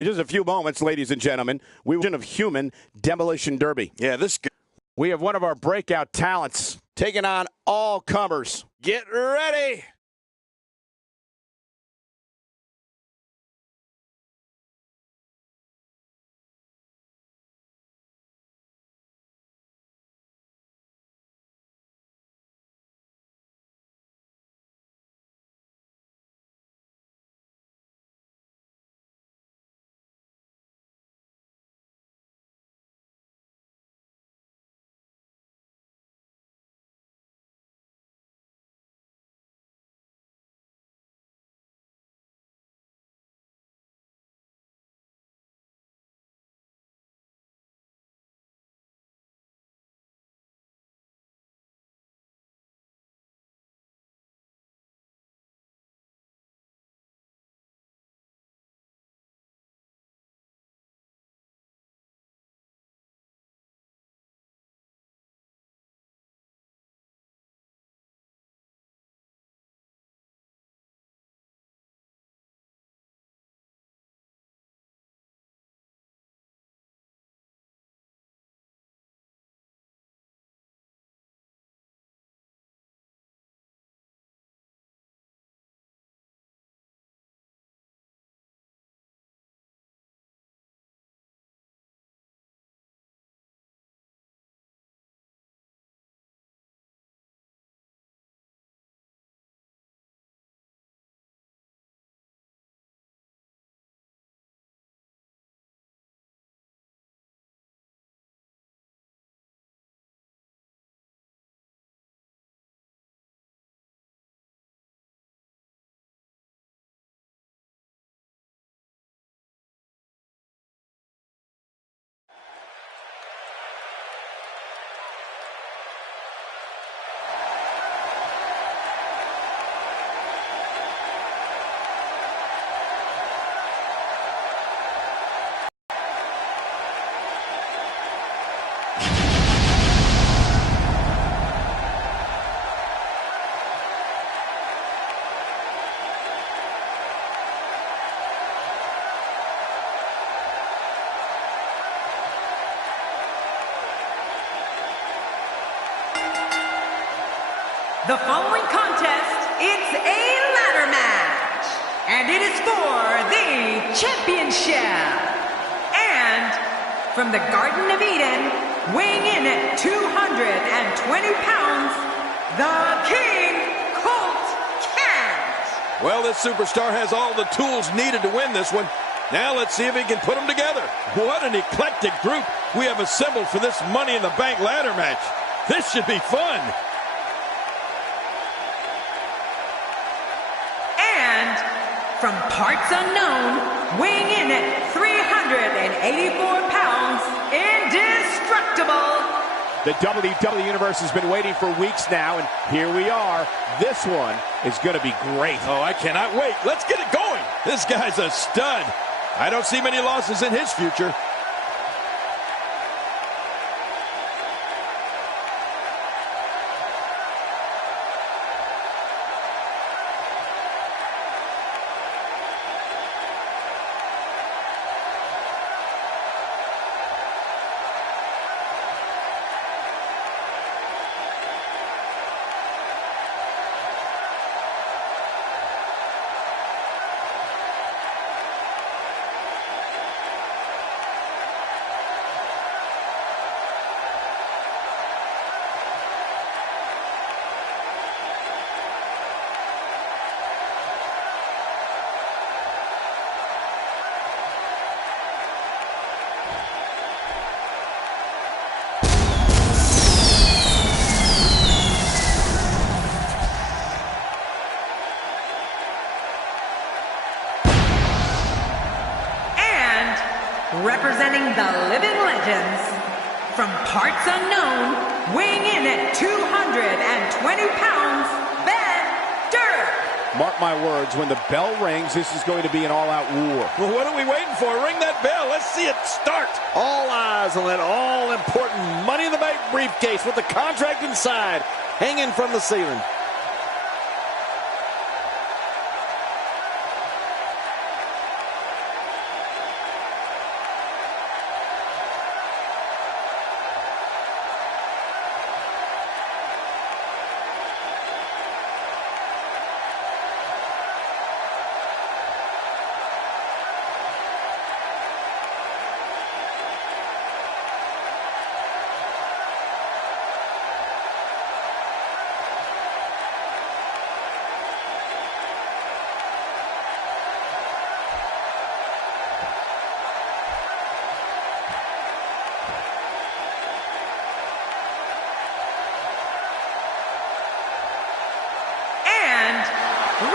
Just a few moments, ladies and gentlemen, we of Human Demolition Derby. Yeah, We have one of our breakout talents taking on all comers. Get ready. The following contest, it's a ladder match, and it is for the championship. And from the Garden of Eden, weighing in at 220 pounds, the King, Colt Kent. Well, this superstar has all the tools needed to win this one. Now let's see if he can put them together. What an eclectic group we have assembled for this Money in the Bank ladder match. This should be fun. From parts unknown, weighing in at 384 pounds, indestructible. The WWE Universe has been waiting for weeks now, and here we are. This one is going to be great. Oh, I cannot wait. Let's get it going. This guy's a stud. I don't see many losses in his future. Representing the living legends, from parts unknown, weighing in at 220 pounds, Ben Durr. Mark my words, when the bell rings, this is going to be an all-out war. Well, what are we waiting for? Ring that bell. Let's see it start. All eyes on that all-important Money in the Bank briefcase with the contract inside, hanging from the ceiling.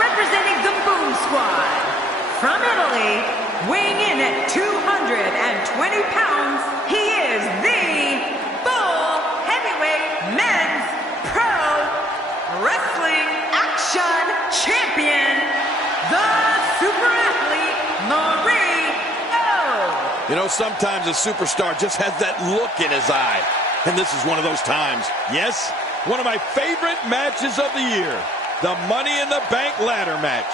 representing the Boom Squad, from Italy, weighing in at 220 pounds, he is the Full Heavyweight Men's Pro Wrestling Action Champion, the Super Athlete Marie-O. You know, sometimes a superstar just has that look in his eye. And this is one of those times. Yes, one of my favorite matches of the year. The Money in the Bank ladder match.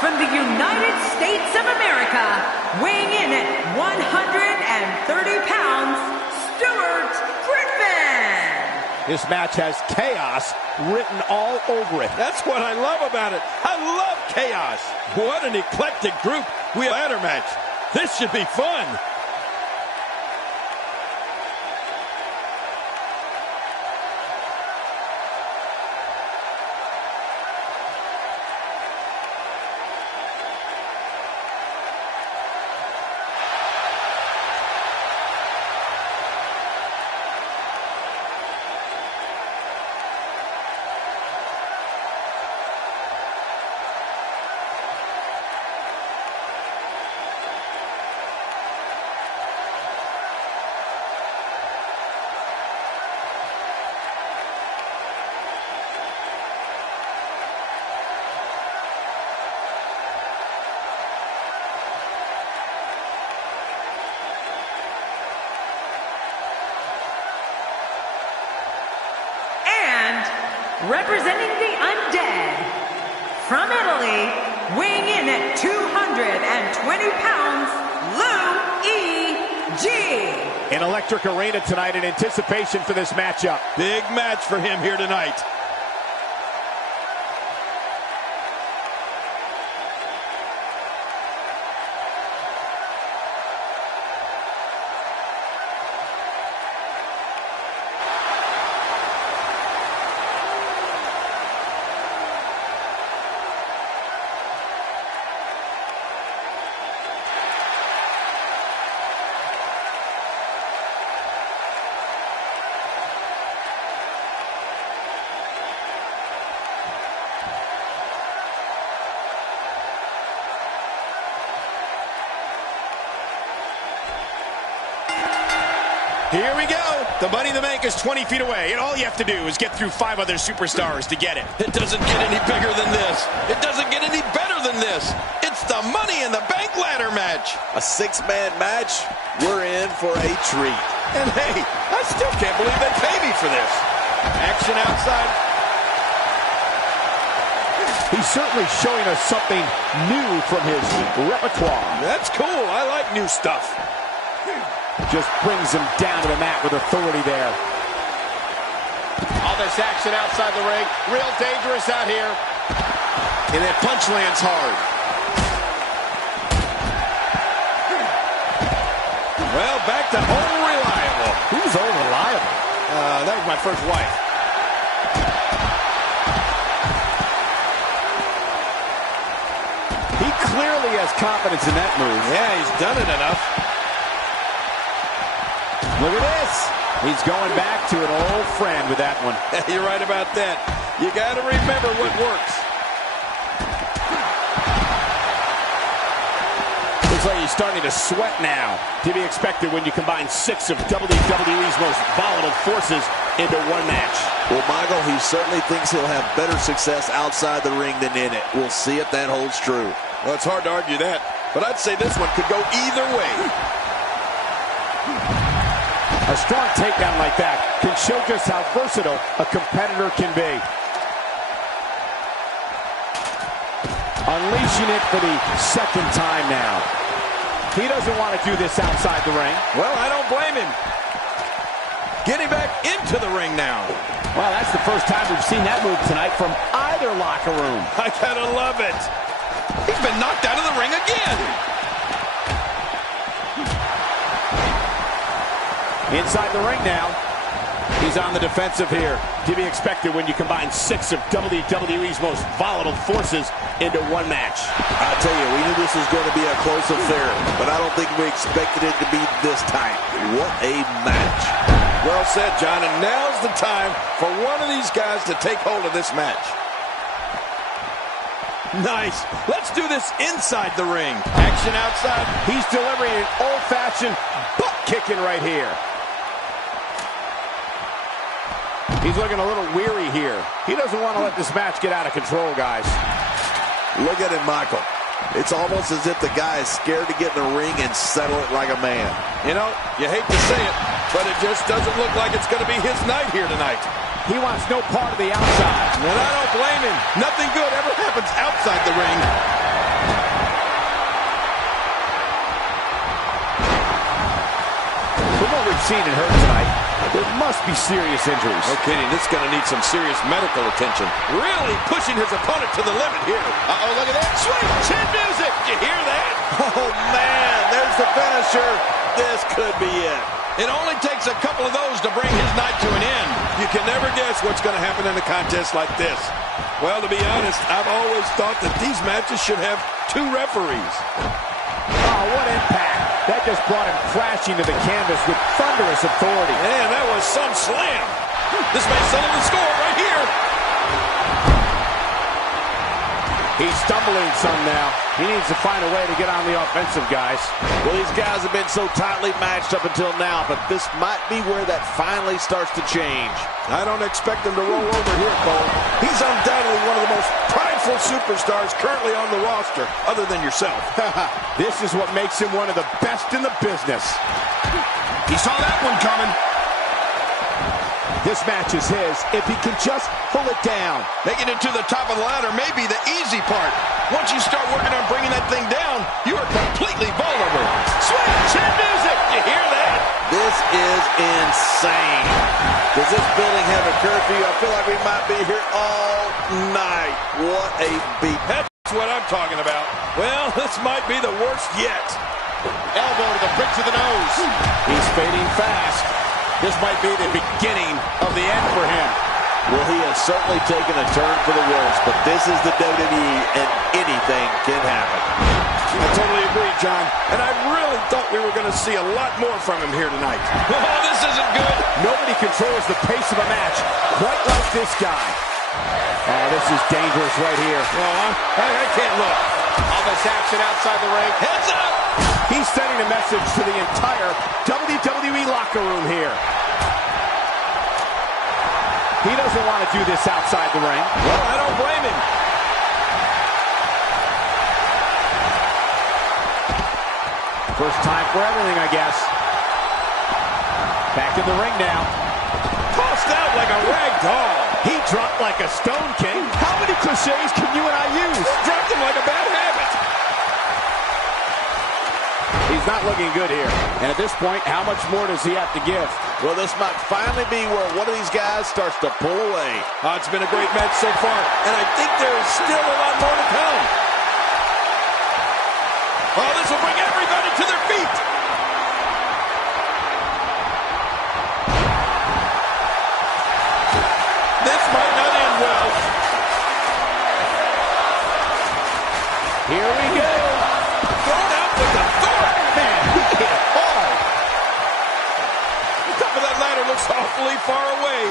From the United States of America, weighing in at 130 pounds, Stuart Griffin. This match has chaos written all over it. That's what I love about it. I love chaos. What an eclectic group. We have a ladder match. This should be fun. Representing the Undead, from Italy, weighing in at 220 pounds, Lou E.G. An electric arena tonight in anticipation for this matchup. Big match for him here tonight. Here we go. The Money in the Bank is 20 feet away, and all you have to do is get through 5 other superstars to get it. It doesn't get any bigger than this. It doesn't get any better than this. It's the Money in the Bank ladder match. A 6-man match. We're in for a treat. And hey, I still can't believe they pay me for this. Action outside. He's certainly showing us something new from his repertoire. That's cool. I like new stuff. Just brings him down to the mat with authority there. All this action outside the ring. Real dangerous out here. And that punch lands hard. Well, back to Old Reliable. Who's Old Reliable? That was my first wife. He clearly has confidence in that move. Yeah, he's done it enough. Look at this. He's going back to an old friend with that one. You're right about that. You got to remember what works. Looks like he's starting to sweat now. To be expected when you combine 6 of WWE's most volatile forces into one match. Well, Michael, he certainly thinks he'll have better success outside the ring than in it. We'll see if that holds true. Well, it's hard to argue that, but I'd say this one could go either way. A strong takedown like that can show just how versatile a competitor can be. Unleashing it for the second time now. He doesn't want to do this outside the ring. Well, I don't blame him. Getting back into the ring now. Well, that's the first time we've seen that move tonight from either locker room. I gotta love it. He's been knocked out of the ring again. Inside the ring now. He's on the defensive here. To be expected when you combine 6 of WWE's most volatile forces into one match. I tell you, we knew this was going to be a close affair, but I don't think we expected it to be this tight. What a match. Well said, John, and now's the time for one of these guys to take hold of this match. Nice. Let's do this inside the ring. Action outside. He's delivering an old-fashioned butt kicking right here. He's looking a little weary here. He doesn't want to let this match get out of control, guys. Look at him, Michael. It's almost as if the guy is scared to get in the ring and settle it like a man. You know, you hate to say it, but it just doesn't look like it's going to be his night here tonight. He wants no part of the outside. And I don't blame him. Nothing good ever happens outside the ring. From what we've seen and heard tonight, there must be serious injuries. No kidding, this is going to need some serious medical attention. Really pushing his opponent to the limit here. Uh-oh, look at that. Sweet chin music. You hear that? Oh, man, there's the finisher. This could be it. It only takes a couple of those to bring his night to an end. You can never guess what's going to happen in a contest like this. Well, to be honest, I've always thought that these matches should have 2 referees. Oh, what impact. That just brought him crashing to the canvas with thunderous authority. Man, that was some slam. This may settle the score right here. He's stumbling some now. He needs to find a way to get on the offensive, guys. Well, these guys have been so tightly matched up until now, but this might be where that finally starts to change. I don't expect him to roll over here, Cole. He's undoubtedly one of the most prideful superstars currently on the roster, other than yourself. This is what makes him one of the best in the business. He saw that one coming. This match is his if he can just pull it down. Making it to the top of the ladder may be the easy part. Once you start working on bringing that thing down, you are completely vulnerable. Sweet chin music! You hear that? This is insane. Does this building have a curfew? I feel like we might be here all night. What a beat. That's what I'm talking about. Well, this might be the worst yet. Elbow to the bridge of the nose. He's fading fast. This might be the beginning of the end for him. Well, he has certainly taken a turn for the worse, but this is the WWE, and anything can happen. I totally agree, John. And I really thought we were going to see a lot more from him here tonight. Oh, this isn't good. Nobody controls the pace of a match quite like this guy. Oh, this is dangerous right here. Well, I can't look. All this action outside the ring. Heads up! He's sending a message to the entire WWE locker room here. He doesn't want to do this outside the ring. Well, I don't blame him. First time for everything, I guess. Back in the ring now. Tossed out like a rag doll. He dropped like a stone king. How many cliches can you and I use? Dropped him like a bad habit. He's not looking good here. And at this point, how much more does he have to give? Well, this might finally be where one of these guys starts to pull away. Oh, it's been a great match so far, and I think there is still a lot more to come. Oh, this will bring everybody to their feet. This might not end well. Here we go. Thrown out with authority. Man, he hit hard. The top of that ladder looks awfully far away.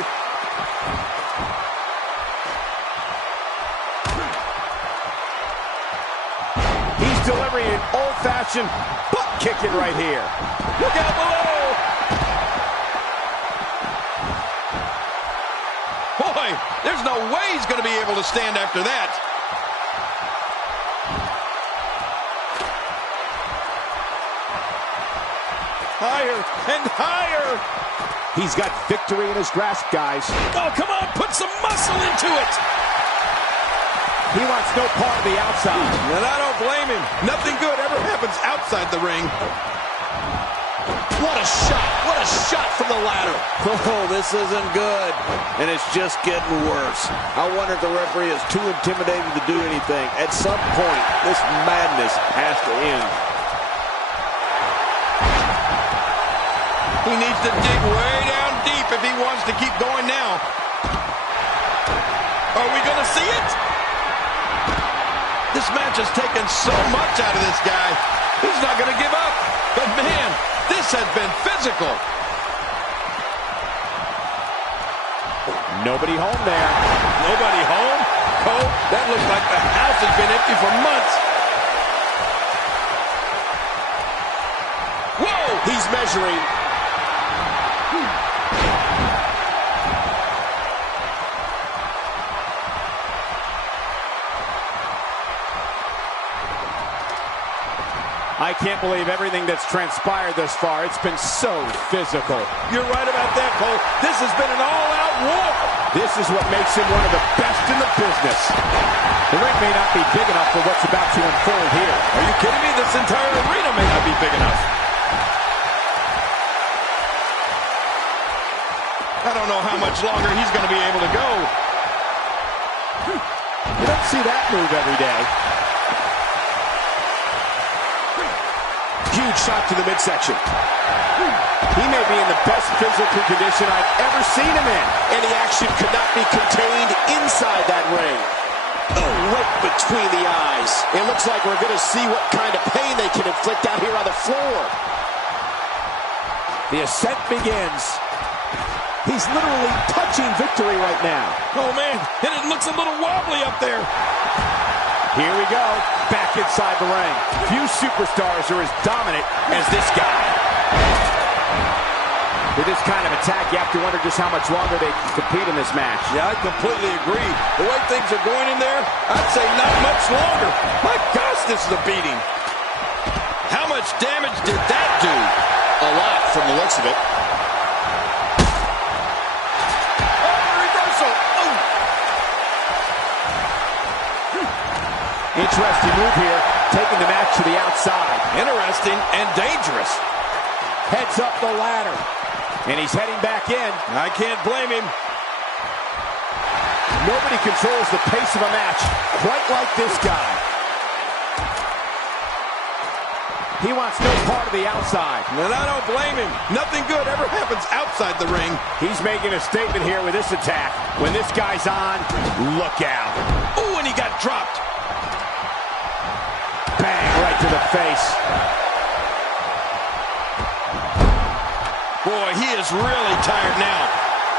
He's delivering an old-fashioned butt kicking right here. Look out below. Boy, there's no way he's going to be able to stand after that. Higher and higher. He's got victory in his grasp, guys. Oh, come on, put some muscle into it. He wants no part of the outside. And I don't blame him. Nothing good ever happens outside the ring. What a shot. What a shot from the ladder. Oh, this isn't good. And it's just getting worse. I wonder if the referee is too intimidated to do anything. At some point, this madness has to end. He needs to dig way down deep if he wants to keep going now. Are we going to see it? This match has taken so much out of this guy. He's not going to give up. But man, this has been physical. Nobody home there. Nobody home? Cole, that looks like the house has been empty for months. Whoa! He's measuring. I can't believe everything that's transpired thus far. It's been so physical. You're right about that, Cole. This has been an all-out war. This is what makes him one of the best in the business. The ring may not be big enough for what's about to unfold here. Are you kidding me? This entire arena may not be big enough. I don't know how much longer he's going to be able to go. You don't see that move every day. Huge shot to the midsection. He may be in the best physical condition I've ever seen him in. And the action could not be contained inside that ring. Oh, right between the eyes. It looks like we're going to see what kind of pain they can inflict out here on the floor. The ascent begins. He's literally touching victory right now. Oh, man, and it looks a little wobbly up there. Here we go, back inside the ring. Few superstars are as dominant as this guy. With this kind of attack, you have to wonder just how much longer they can compete in this match. Yeah, I completely agree. The way things are going in there, I'd say not much longer. My gosh, this is a beating. How much damage did that do? A lot from the looks of it. Interesting move here, taking the match to the outside. Interesting and dangerous. Heads up the ladder, and he's heading back in. I can't blame him. Nobody controls the pace of a match quite like this guy. He wants no part of the outside. And I don't blame him. Nothing good ever happens outside the ring. He's making a statement here with this attack. When this guy's on, look out. Ooh, and he got dropped. Bang, right to the face. Boy, he is really tired now.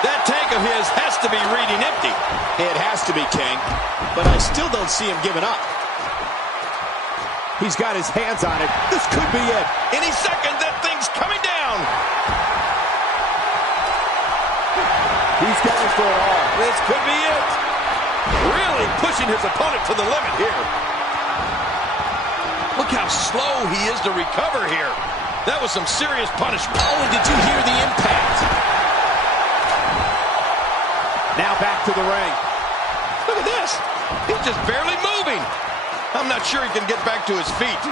That tank of his has to be reading empty. It has to be, King. But I still don't see him giving up. He's got his hands on it. This could be it. Any second, that thing's coming down. He's going for it all. This could be it. Really pushing his opponent to the limit here. Look how slow he is to recover here. That was some serious punishment. Oh, and did you hear the impact? Now back to the ring. Look at this. He's just barely moving. I'm not sure he can get back to his feet.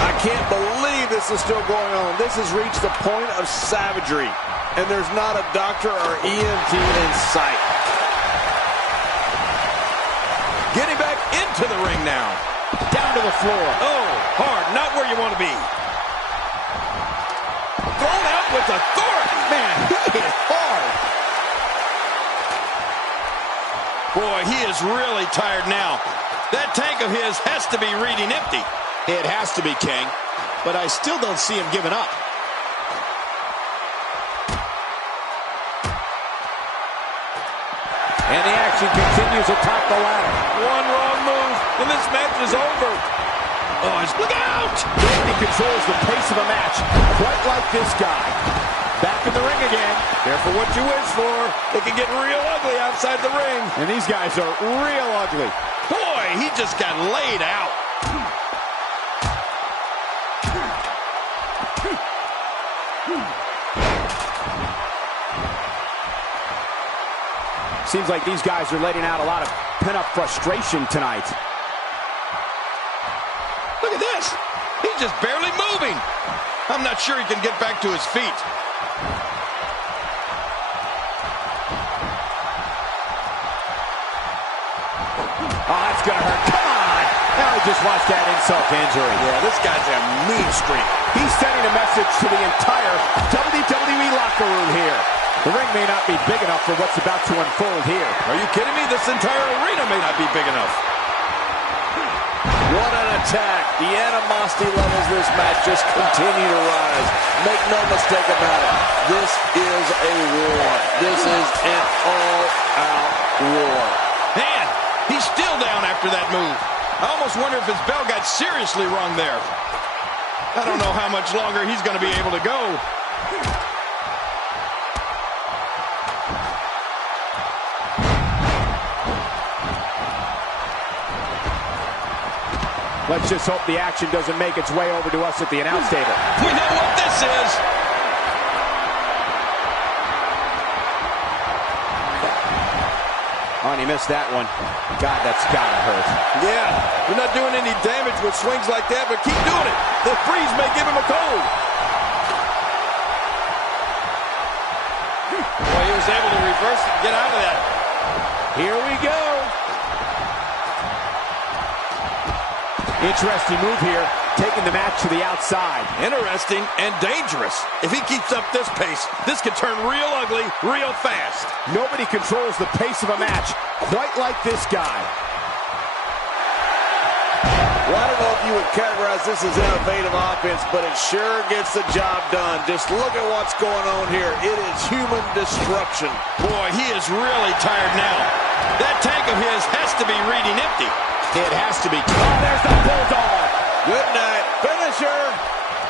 I can't believe this is still going on. This has reached the point of savagery, and there's not a doctor or EMT in sight. Getting back into the ring now. Down to the floor. Oh, hard. Not where you want to be. Thrown out with authority. Man, he hit hard. Boy, he is really tired now. That tank of his has to be reading empty. It has to be, King. But I still don't see him giving up. And the action continues atop the ladder. One wrong move, and this match is over. Oh, look out! Nobody controls the pace of a match quite like this guy. Back in the ring again. Careful what you wish for. It can get real ugly outside the ring. And these guys are real ugly. Boy, he just got laid out. Seems like these guys are letting out a lot of pent-up frustration tonight. Look at this. He's just barely moving. I'm not sure he can get back to his feet. Oh, that's going to hurt. Come on. Now he just watched that insult to injury. Yeah, this guy's a mean streak. He's sending a message to the entire WWE locker room here. The ring may not be big enough for what's about to unfold here. Are you kidding me? This entire arena may not be big enough. What an attack. The animosity levels this match just continue to rise. Make no mistake about it. This is a war. This is an all-out war. Man, he's still down after that move. I almost wonder if his bell got seriously wrong there. I don't know how much longer he's going to be able to go. Let's just hope the action doesn't make its way over to us at the announce table. We know what this is. Oh, and he missed that one. God, that's gotta hurt. Yeah, you're not doing any damage with swings like that, but keep doing it. The freeze may give him a cold. Boy, he was able to reverse it and get out of that. Here we go. Interesting move here, taking the match to the outside. Interesting and dangerous. If he keeps up this pace, this could turn real ugly real fast. Nobody controls the pace of a match quite like this guy. Well, I don't know if you would categorize this as innovative offense, but it sure gets the job done. Just look at what's going on here. It is human destruction. Boy, he is really tired now. That tank of his has to be reading empty. It has to be. Oh, there's the Bulldog. Good night. Finisher.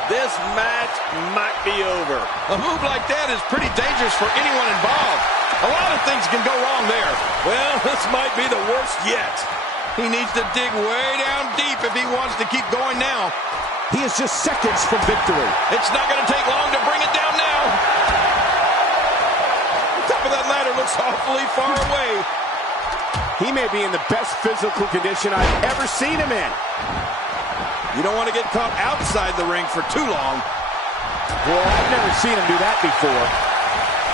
This match might be over. A move like that is pretty dangerous for anyone involved. A lot of things can go wrong there. Well, this might be the worst yet. He needs to dig way down deep if he wants to keep going now. He is just seconds from victory. It's not going to take long to bring it down now. The top of that ladder looks awfully far away. He may be in the best physical condition I've ever seen him in. You don't want to get caught outside the ring for too long. Well, I've never seen him do that before.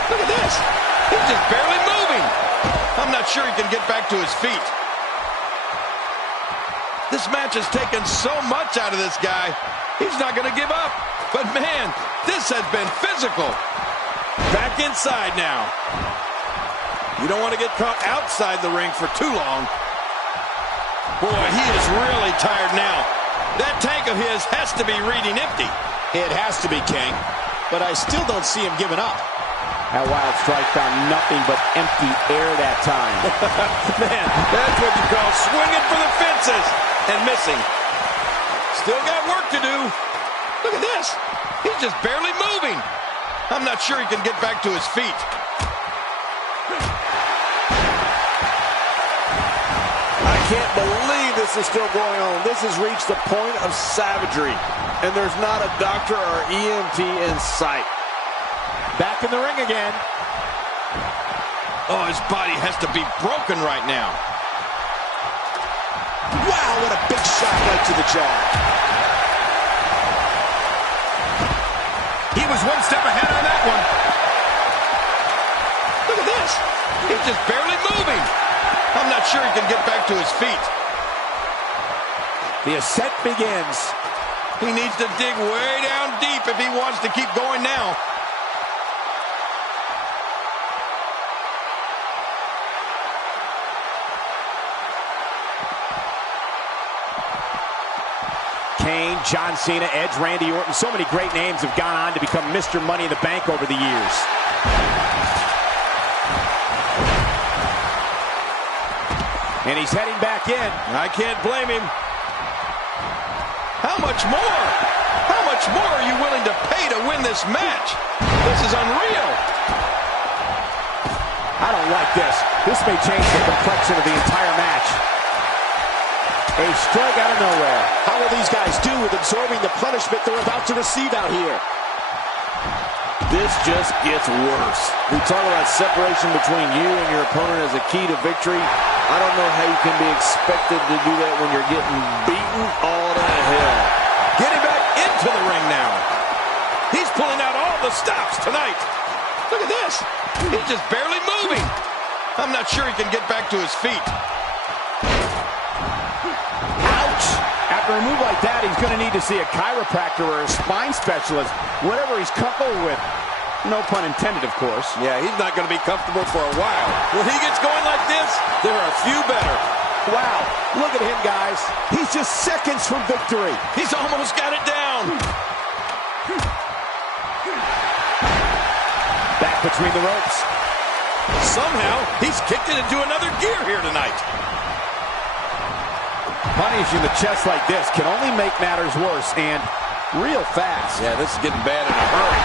Look at this. He's just barely moving. I'm not sure he can get back to his feet. This match has taken so much out of this guy. He's not going to give up. But man, this has been physical. Back inside now. You don't want to get caught outside the ring for too long. Boy, he is really tired now. That tank of his has to be reading empty. It has to be, King. But I still don't see him giving up. That wild strike found nothing but empty air that time. Man, that's what you call swinging for the fences and missing. Still got work to do. Look at this. He's just barely moving. I'm not sure he can get back to his feet. I can't believe this is still going on. This has reached the point of savagery, and there's not a doctor or EMT in sight. Back in the ring again. Oh, his body has to be broken right now. Wow, what a big shot right to the jaw. He was one step ahead on that one. Look at this. He's just barely moving. I'm not sure he can get back to his feet. The ascent begins. He needs to dig way down deep if he wants to keep going now. Kane, John Cena, Edge, Randy Orton. So many great names have gone on to become Mr. Money in the Bank over the years. And he's heading back in. I can't blame him. How much more? How much more are you willing to pay to win this match? This is unreal. I don't like this. This may change the complexion of the entire match. A strike out of nowhere. How will these guys do with absorbing the punishment they're about to receive out here? This just gets worse. We talk about separation between you and your opponent as a key to victory. I don't know how you can be expected to do that when you're getting beaten all to hell. Getting back into the ring now. He's pulling out all the stops tonight. Look at this. He's just barely moving. I'm not sure he can get back to his feet. Ouch! After After a move like that, he's going to need to see a chiropractor or a spine specialist, whatever he's comfortable with. No pun intended, of course. Yeah, he's not going to be comfortable for a while. When he gets going like this, there are a few better. Wow, look at him, guys. He's just seconds from victory. He's almost got it down. Back between the ropes. Somehow, he's kicked it into another gear here tonight. Punishing the chest like this can only make matters worse, and real fast. Yeah, this is getting bad in a hurry.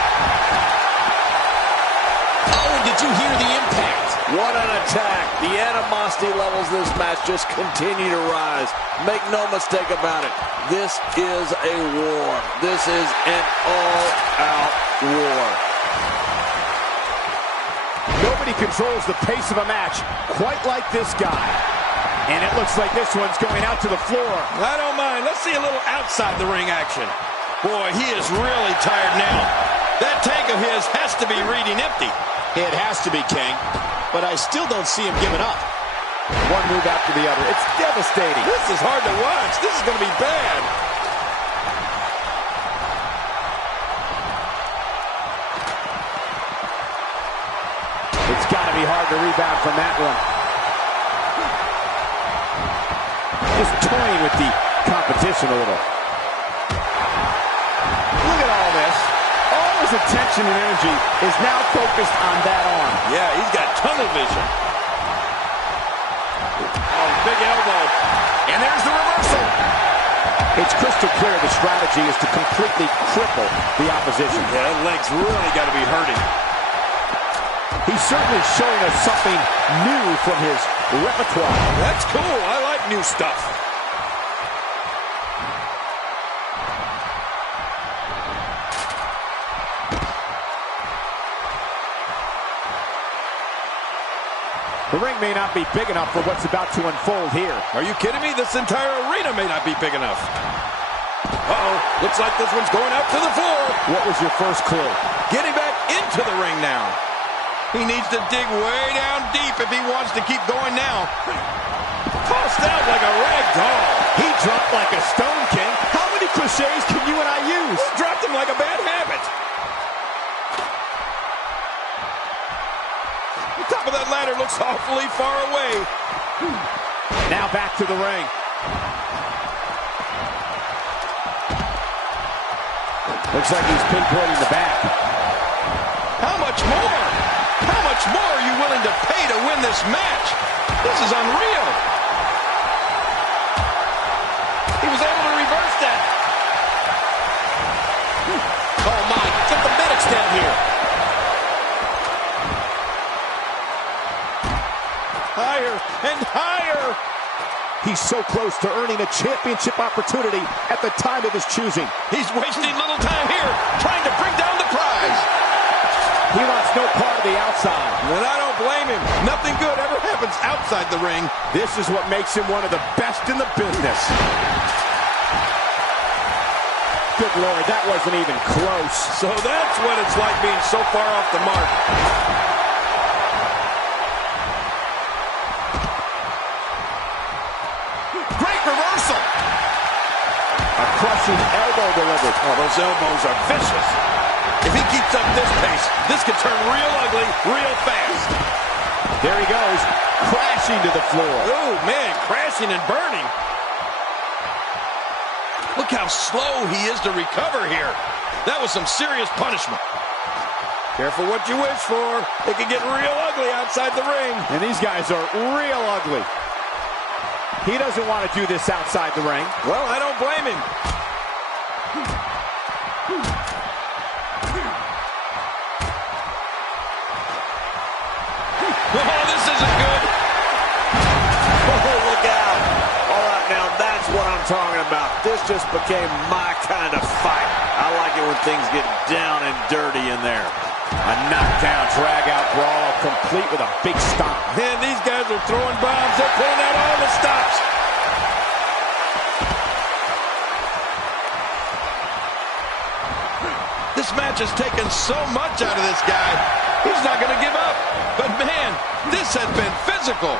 Oh, and did you hear the impact? What an attack. The animosity levels of this match just continue to rise. Make no mistake about it. This is a war. This is an all-out war. Nobody controls the pace of a match quite like this guy. And it looks like this one's going out to the floor. I don't mind. Let's see a little outside the ring action. Boy, he is really tired now. That tank of his has to be reading empty. It has to be, King. But I still don't see him giving up. One move after the other. It's devastating. This is hard to watch. This is going to be bad. It's got to be hard to rebound from that one. Just toying with the competition a little. Look at all this. All his attention and energy is now focused on that arm. Yeah, he's got tunnel vision. Oh, big elbow. And there's the reversal. It's crystal clear the strategy is to completely cripple the opposition. Yeah, that leg's really got to be hurting. He's certainly showing us something new from his repertoire. That's cool. I like new stuff. The ring may not be big enough for what's about to unfold here. Are you kidding me? This entire arena may not be big enough. Uh-oh. Looks like this one's going out to the floor. What was your first clue? Getting back into the ring now. He needs to dig way down deep if he wants to keep going now. Tossed out like a rag doll. He dropped like a stone, King. How many cliches can you and I use? Dropped him like a bad habit. The top of that ladder looks awfully far away. Now back to the ring. Looks like he's pinpointing the back. How much more? How much more are you willing to pay to win this match? This is unreal. He was able to reverse that. Oh, my. Get the medics down here. Higher and higher. He's so close to earning a championship opportunity at the time of his choosing. He's wasting little time here, trying to bring down the prize. He wants no part of the outside. And I don't blame him. Nothing good ever happens outside the ring. This is what makes him one of the best in the business. Good Lord, that wasn't even close. So that's what it's like being so far off the mark. Great reversal. A crushing elbow delivered. Oh, those elbows are vicious. If he keeps up this pace, this could turn real ugly real fast. There he goes, crashing to the floor. Oh, man, crashing and burning. Look how slow he is to recover here. That was some serious punishment. Careful what you wish for. It can get real ugly outside the ring. And these guys are real ugly. He doesn't want to do this outside the ring. Well, I don't blame him. Oh, this isn't good. Oh, look out. All right, now that's what I'm talking about. This just became my kind of fight. I like it when things get down and dirty in there. A knockdown, drag-out brawl, complete with a big stomp. Man, these guys are throwing bombs. They're pulling out all the stops. This match has taken so much out of this guy. He's not going to give up. But, man, this has been physical.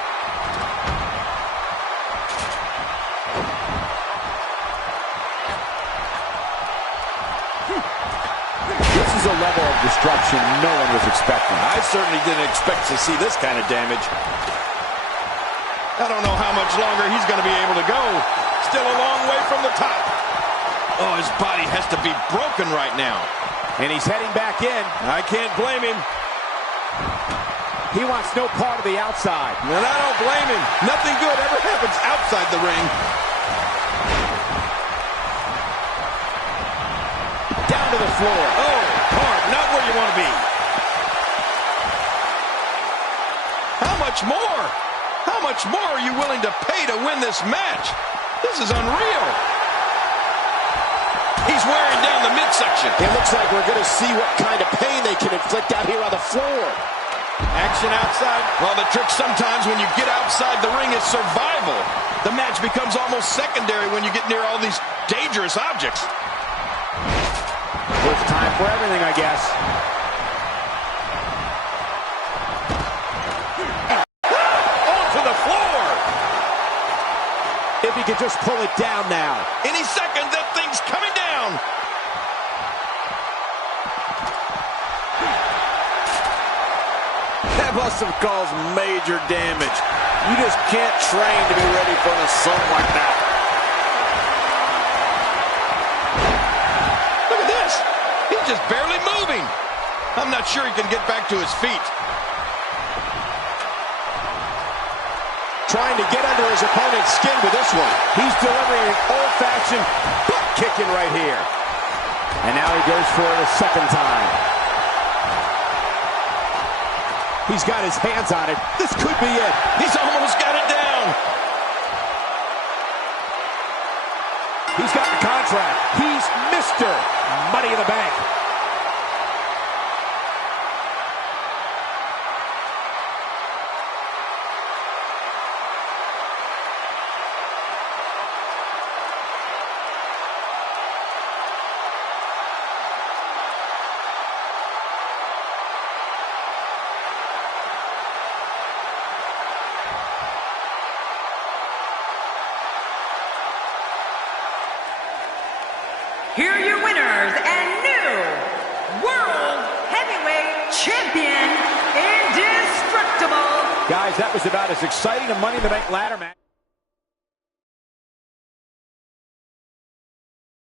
a level of destruction no one was expecting. I certainly didn't expect to see this kind of damage. I don't know how much longer he's going to be able to go. Still a long way from the top. Oh, his body has to be broken right now. And he's heading back in. I can't blame him. He wants no part of the outside. And I don't blame him. Nothing good ever happens outside the ring. Down to the floor. Oh, hard. Not where you want to be. How much more? How much more are you willing to pay to win this match? This is unreal. He's wearing down the midsection. It looks like we're going to see what kind of pain they can inflict out here on the floor. Action outside. Well, the trick sometimes when you get outside the ring is survival. The match becomes almost secondary when you get near all these dangerous objects. First time for everything, I guess. Onto the floor. If he could just pull it down now. Any second, that thing's coming down. That must have caused major damage. You just can't train to be ready for an assault like that. Look at this. He's just barely moving. I'm not sure he can get back to his feet. Trying to get under his opponent's skin with this one. He's delivering an old-fashioned butt kicking right here. And now he goes for it a second time. He's got his hands on it. This could be it. He's almost got it down. He's got the contract. He's Mr. Money in the Bank. Here are your winners and new World Heavyweight Champion, Indestructible. Guys, that was about as exciting a Money in the Bank ladder match.